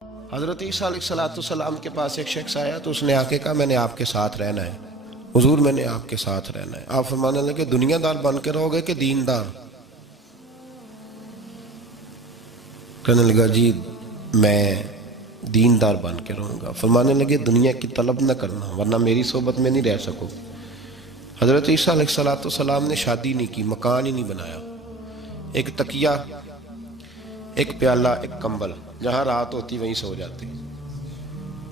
حضرت عیسیٰ علیہ السلام کے پاس ایک شخص آیا تو اس نے آ کے کہا میں نے آپ کے ساتھ رہنا ہے حضور، میں نے آپ کے ساتھ رہنا ہے۔ آپ فرمانے لگے دنیا دار بن کے رہو گے کہ دیندار؟ کہنے لگا جی میں دیندار بن کے رہوں گا۔ فرمانے لگے دنیا کی طلب نہ کرنا ورنہ میری صحبت میں نہیں رہ سکو۔ حضرت عیسیٰ علیہ السلام نے شادی نہیں کی، مکان ہی نہیں بنایا، ایک تکیہ، ایک پیالہ، ایک کمبل، جہاں رات ہوتی وہیں سو جاتے۔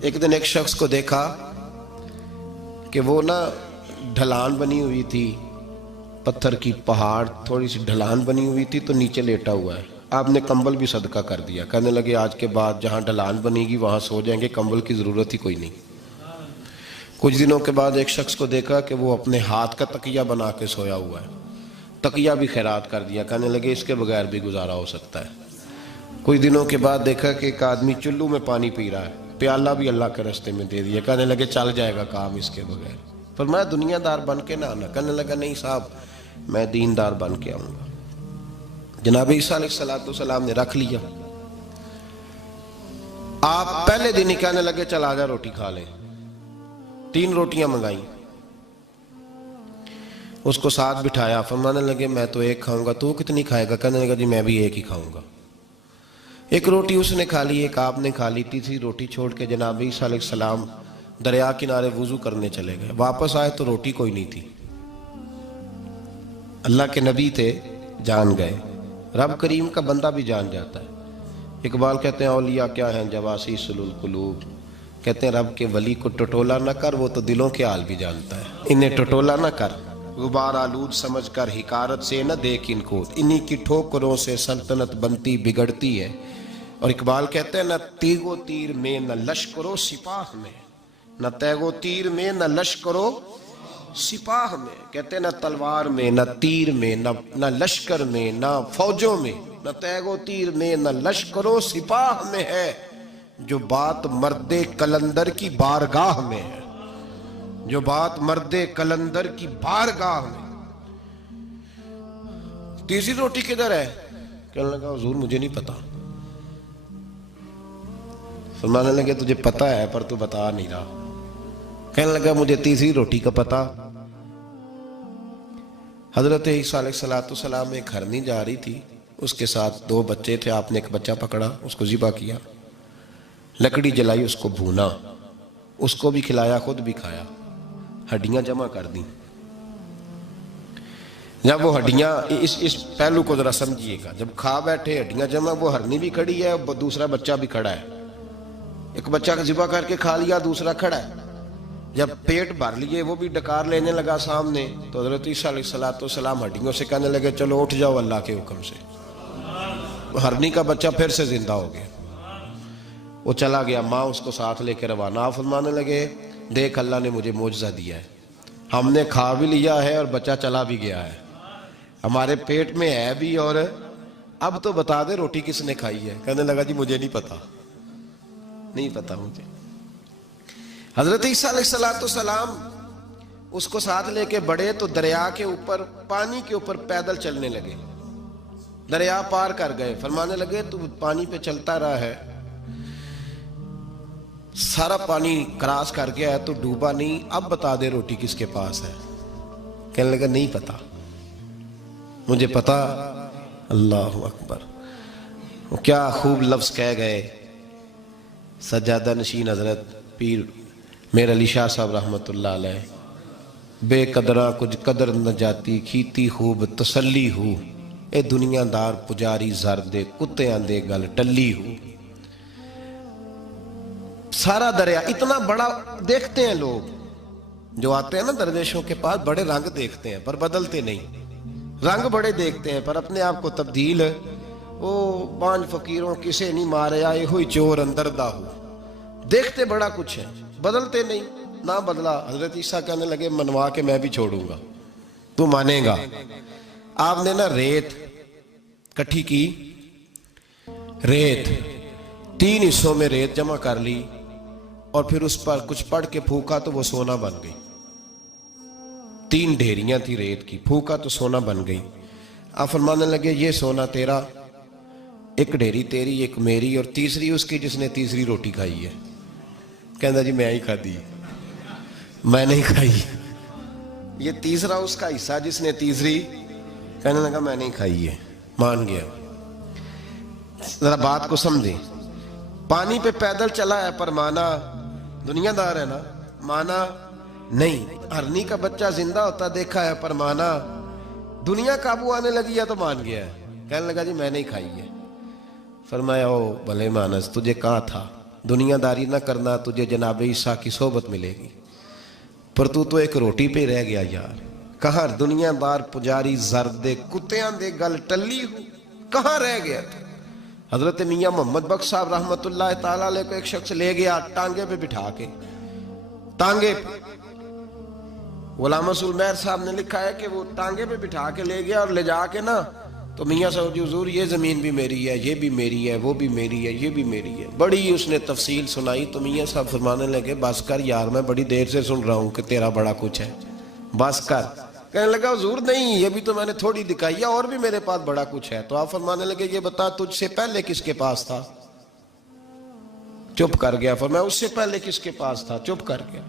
ایک دن ایک شخص کو دیکھا کہ وہ ڈھلان بنی ہوئی تھی، پتھر کی پہاڑ تھوڑی سی ڈھلان بنی ہوئی تھی تو نیچے لیٹا ہوا ہے۔ آپ نے کمبل بھی صدقہ کر دیا، کہنے لگے آج کے بعد جہاں ڈھلان بنے گی وہاں سو جائیں گے، کمبل کی ضرورت ہی کوئی نہیں۔ کچھ دنوں کے بعد ایک شخص کو دیکھا کہ وہ اپنے ہاتھ کا تکیہ بنا کے سویا ہوا ہے، تکیہ بھی خیرات کر دیا، کہنے لگے اس کے بغیر بھی گزارا ہو سکتا ہے۔ کچھ دنوں کے بعد دیکھا کہ ایک آدمی چلو میں پانی پی رہا ہے، پیالہ بھی اللہ کے راستے میں دے دیا، کہنے لگے چل جائے گا کام اس کے بغیر۔ پر میں دنیا دار بن کے نہ آنا، کہنے لگا نہیں صاحب میں دیندار بن کے آؤں گا۔ جناب عیسیٰ علیہ السلام نے رکھ لیا۔ آپ پہلے دن ہی کہنے لگے چل آجا روٹی کھا لیں۔ 3 روٹیاں منگائیں، اس کو ساتھ بٹھایا، فرمانے لگے میں تو ایک کھاؤں گا، تو کتنی کھائے گا؟ کہنے لگا جی میں بھی ایک ہی کھاؤں گا۔ ایک روٹی اس نے کھا لی، ایک آپ نے کھا لی، تیسری روٹی چھوڑ کے جناب عیسیٰ علیہ السلام دریا کنارے وضو کرنے چلے گئے۔ واپس آئے تو روٹی کوئی نہیں تھی۔ اللہ کے نبی تھے، جان گئے۔ رب کریم کا بندہ بھی جان جاتا ہے۔ اقبال کہتے ہیں اولیاء کیا ہیں جواسیس القلوب، کہتے ہیں رب کے ولی کو ٹٹولا نہ کر، وہ تو دلوں کے حال بھی جانتا ہے۔ انہیں ٹٹولا نہ کر، غبار آلود سمجھ کر حکارت سے نہ دیکھ ان کو، انہی کی ٹھوکروں سے سلطنت بنتی بگڑتی ہے۔ اور اقبال کہتے ہیں نہ تیگ و تیر میں نہ لشکر و سپاہ میں، نہ تیگ و تیر میں نہ لشکر و سپاہ میں، کہتے ہیں نہ تلوار میں نہ تیر میں نہ لشکر میں نہ فوجوں میں، نہ تیگ و تیر میں نہ لشکر و سپاہ میں ہے، جو بات مرد کلندر کی بارگاہ میں ہے، جو بات مرد کلندر کی بارگاہ میں۔ تیسری روٹی کدھر ہے؟ کہنے لگا حضور مجھے نہیں پتا۔ فرمانے لگے تجھے پتا ہے پر تو بتا نہیں رہا۔ کہنے لگا مجھے تیسری روٹی کا پتا۔ حضرت عیسیٰ علیہ السلام ایک ہرنی جا رہی تھی، اس کے ساتھ 2 بچے تھے، آپ نے ایک بچہ پکڑا، اس کو ذبح کیا، لکڑی جلائی، اس کو بھونا، اس کو بھی کھلایا، خود بھی کھایا، ہڈیاں جمع کر دیں۔ جب وہ ہڈیاں، اس پہلو کو ذرا سمجھیے گا، جب کھا بیٹھے ہڈیاں جمع، وہ ہرنی بھی کھڑی ہے، دوسرا بچہ بھی کھڑا ہے، ایک بچہ کا ذبح کر کے کھا لیا، دوسرا کھڑا ہے۔ جب پیٹ بھر لیے، وہ بھی ڈکار لینے لگا سامنے، تو حضرت عیسیٰ علیہ السلام ہڈیوں سے کہنے لگے چلو اٹھ جاؤ اللہ کے حکم سے۔ ہرنی کا بچہ پھر سے زندہ ہو گیا، وہ چلا گیا، ماں اس کو ساتھ لے کے روانہ۔ فرمانے لگے دیکھ اللہ نے مجھے معجزہ دیا ہے، ہم نے کھا بھی لیا ہے اور بچہ چلا بھی گیا ہے، ہمارے پیٹ میں ہے بھی، اور اب تو بتا دے روٹی کس نے کھائی ہے؟ کہنے لگا جی مجھے نہیں پتا، نہیں پتا مجھے۔ حضرت عیسیٰ علیہ السلام اس کو ساتھ لے کے بڑھے تو دریا کے اوپر، پانی کے اوپر پیدل چلنے لگے، دریا پار کر گئے۔ فرمانے لگے تو پانی پہ چلتا رہا ہے، سارا پانی کراس کر گیا ہے تو ڈوبا نہیں، اب بتا دے روٹی کس کے پاس ہے؟ کہنے لگا نہیں پتا مجھے پتا۔ اللہ اکبر، وہ کیا خوب لفظ کہہ گئے سجادہ نشین حضرت پیر میر علی شاہ صاحب رحمت اللہ علیہ، بے قدرہ کچھ قدر نہ جاتی، کھیتی خوب تسلی ہو، اے دنیا دار پجاری زردے کتیاں دے گل ٹلی ہو۔ سارا دریا اتنا بڑا دیکھتے ہیں لوگ جو آتے ہیں نا درویشوں کے پاس، بڑے رنگ دیکھتے ہیں پر بدلتے نہیں، رنگ بڑے دیکھتے ہیں پر اپنے آپ کو تبدیل، وہ 5 فقیروں کسے نہیں مارے آئے ہوئی چور اندر دا ہو، دیکھتے بڑا کچھ ہے بدلتے نہیں۔ نہ بدلا، حضرت عیسیٰ کہنے لگے منوا کے میں بھی چھوڑوں گا، تو مانے گا۔ آپ نے ریت کٹھی کی، ریت 3 حصوں میں ریت جمع کر لی اور پھر اس پر کچھ پڑھ کے پھونکا تو وہ سونا بن گئی۔ 3 ڈھیریاں تھی ریت کی، پھونکا تو سونا بن گئی۔ آپ فرمانے لگے یہ سونا تیرا، ایک ڈھیری تیری ایک میری اور تیسری اس کی جس نے تیسری روٹی کھائی ہے. کہنا جی میں ہی کھادی, میں نہیں کھائی. یہ تیسرا اس کا حصہ جس نے تیسری, کہنے لگا میں نہیں کھائی ہے, مان گیا. ذرا بات کو سمجھے, پانی پہ پیدل چلا ہے پر مانا دنیا دار ہے نا, مانا نہیں. ہرنی کا بچہ زندہ ہوتا دیکھا ہے پر مانا دنیا قابو آنے لگی ہے تو مان گیا ہے. کہنے لگا جی میں نہیں کھائی ہے. فرمایا او بھلے مانس, تجھے کہا تھا دنیا داری نہ کرنا, تجھے جناب عیسیٰ کی صحبت ملے گی, پر تو ایک روٹی پہ رہ گیا یار. کہاں دنیا دار پجاری زردے کتیاں دے گل ٹلی ہو, کہاں رہ گیا تو. حضرت میاں محمد بخش صاحب رحمت اللہ تعالیٰ علیہ کو ایک شخص لے گیا ٹانگے پہ بٹھا کے, ٹانگے پہ. غلام رسول مہر صاحب نے لکھا ہے کہ وہ ٹانگے پہ بٹھا کے لے گیا اور لے جا کے نا تو میاں صاحب جی حضور یہ زمین بھی میری ہے, یہ بھی میری ہے, وہ بھی میری ہے, یہ بھی میری ہے. بڑی اس نے تفصیل سنائی تو میاں صاحب فرمانے لگے بس کر یار, میں بڑی دیر سے سن رہا ہوں کہ تیرا بڑا کچھ ہے, بس کر. کہنے لگا حضور نہیں, یہ بھی تو میں نے تھوڑی دکھائی ہے, اور بھی میرے پاس بڑا کچھ ہے. تو آپ فرمانے لگے یہ بتا تجھ سے پہلے کس کے پاس تھا؟ چپ کر گیا. فرمایا اس سے پہلے کس کے پاس تھا؟ چپ کر گیا.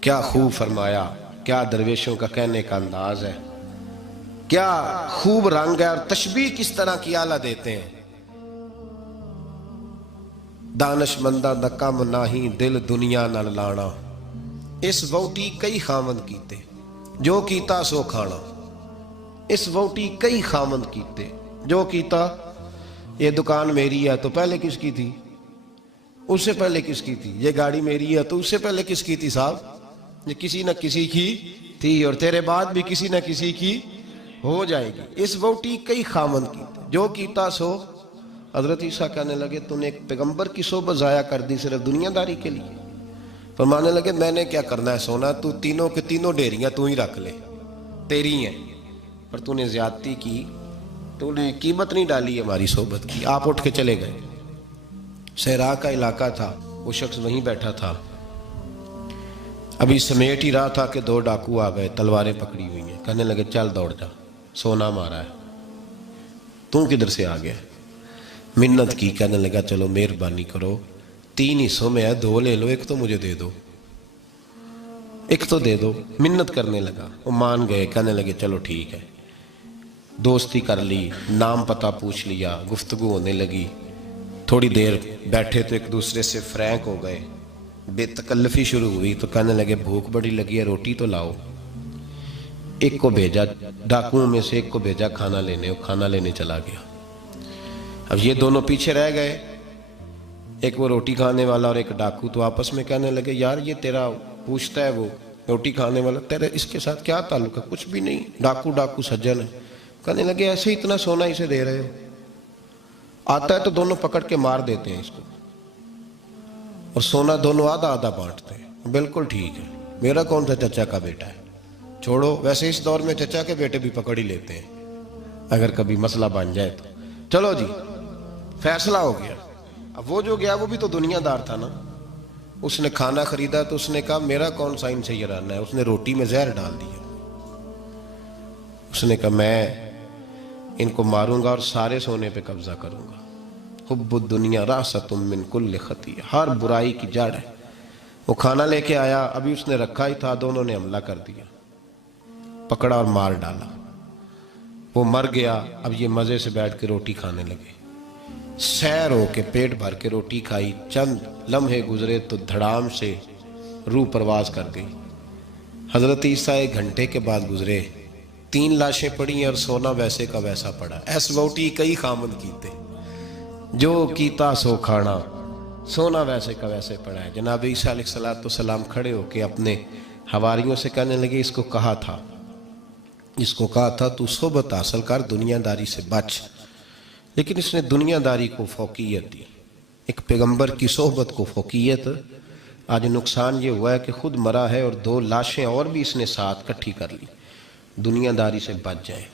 کیا خوب فرمایا, کیا درویشوں کا کہنے کا انداز ہے, کیا خوب رنگ ہے, اور تشبیہ کس طرح کی اعلیٰ دیتے ہیں. دانش مندہ دا کم ناہی دل دنیا نال لانا, اس ووٹی کئی خامند کیتے جو کیتا سو کھانا. اس ووٹی کئی خامند کیتے جو کیتا. یہ دکان میری ہے تو پہلے کس کی تھی؟ اس سے پہلے کس کی تھی. یہ گاڑی میری ہے تو اس سے پہلے کس کی تھی صاحب؟ یہ کسی نہ کسی کی تھی, اور تیرے بعد بھی کسی نہ کسی کی ہو جائے گی. اس ووٹی کئی خامند کیتے جو کیتا سو. حضرت عیسیٰ کہنے لگے تو نے ایک پیغمبر کی صحبت ضائع کر دی صرف دنیا داری کے لیے. فرمانے لگے میں نے کیا کرنا ہے سونا, تو تینوں کے تینوں ڈیریاں تو ہی رکھ لے, تیری ہیں, پر تو نے زیادتی کی, تو نے قیمت نہیں ڈالی ہماری صحبت کی. آپ اٹھ کے چلے گئے. صحرا کا علاقہ تھا, وہ شخص وہیں بیٹھا تھا, ابھی سمیٹ ہی رہا تھا کہ دو ڈاکو آ گئے, تلواریں پکڑی ہوئی ہیں. کہنے لگے چل دوڑ جا, سونا مارا ہے, تو کدھر سے آ گیا؟ منت کی. کہنے لگا چلو مہربانی کرو, 3 حصوں میں ہے, 2 لے لو, ایک تو مجھے دے دو, ایک تو دے دو. منت کرنے لگا, وہ مان گئے. کہنے لگے چلو ٹھیک ہے. دوستی کر لی, نام پتہ پوچھ لیا, گفتگو ہونے لگی. تھوڑی دیر بیٹھے تو ایک دوسرے سے فرینک ہو گئے, بے تکلفی شروع ہوئی. تو کہنے لگے بھوک بڑی لگی ہے, روٹی تو لاؤ. ایک کو بھیجا, ڈاکوؤں میں سے ایک کو بھیجا کھانا لینے, وہ کھانا لینے چلا گیا. اب یہ دونوں پیچھے رہ گئے, ایک وہ روٹی کھانے والا اور ایک ڈاکو. تو آپس میں کہنے لگے یار یہ تیرا پوچھتا ہے وہ روٹی کھانے والا, تیرے اس کے ساتھ کیا تعلق ہے؟ کچھ بھی نہیں, ڈاکو ڈاکو سجن ہے. کہنے لگے ایسے ہی اتنا سونا اسے دے رہے ہو, آتا ہے تو دونوں پکڑ کے مار دیتے ہیں اس کو, اور سونا دونوں آدھا آدھا بانٹتے ہیں. بالکل ٹھیک ہے, میرا کون سا چچا کا بیٹا ہے, چھوڑو. ویسے اس دور میں چچا کے بیٹے بھی پکڑ ہی لیتے ہیں اگر کبھی مسئلہ بن جائے تو. چلو جی فیصلہ ہو گیا. اب وہ جو گیا وہ بھی تو دنیا دار تھا نا, اس نے کھانا خریدا تو اس نے کہا میرا کون سا ان سے یہ رہنا ہے. اس نے روٹی میں زہر ڈال دیا. اس نے کہا میں ان کو ماروں گا اور سارے سونے پہ قبضہ کروں گا. حب الدنیا راست من کل خطیہ, ہر برائی کی جڑ ہے. وہ کھانا لے کے آیا, ابھی اس نے رکھا ہی تھا, دونوں نے حملہ کر دیا, پکڑا اور مار ڈالا. وہ مر گیا. اب یہ مزے سے بیٹھ کے روٹی کھانے لگے, سیر ہو کے پیٹ بھر کے روٹی کھائی. چند لمحے گزرے تو دھڑام سے روح پرواز کر گئی. حضرت عیسیٰ 1 گھنٹے کے بعد گزرے, 3 لاشیں پڑی ہیں اور سونا ویسے کا ویسا پڑا. ایس ووٹی کئی خامند کیتے جو کیتا سو کھانا, سونا ویسے کا ویسے پڑا ہے. جناب عیسیٰ علیہ السلام کھڑے ہو کے اپنے حواریوں سے کہنے لگے اس کو کہا تھا تو صحبت حاصل کر, دنیا داری سے بچ. لیکن اس نے دنیا داری کو فوقیت دی, ایک پیغمبر کی صحبت کو فوقیت. آج نقصان یہ ہوا ہے کہ خود مرا ہے اور 2 لاشیں اور بھی اس نے ساتھ کٹھی کر لی. دنیا داری سے بچ جائے.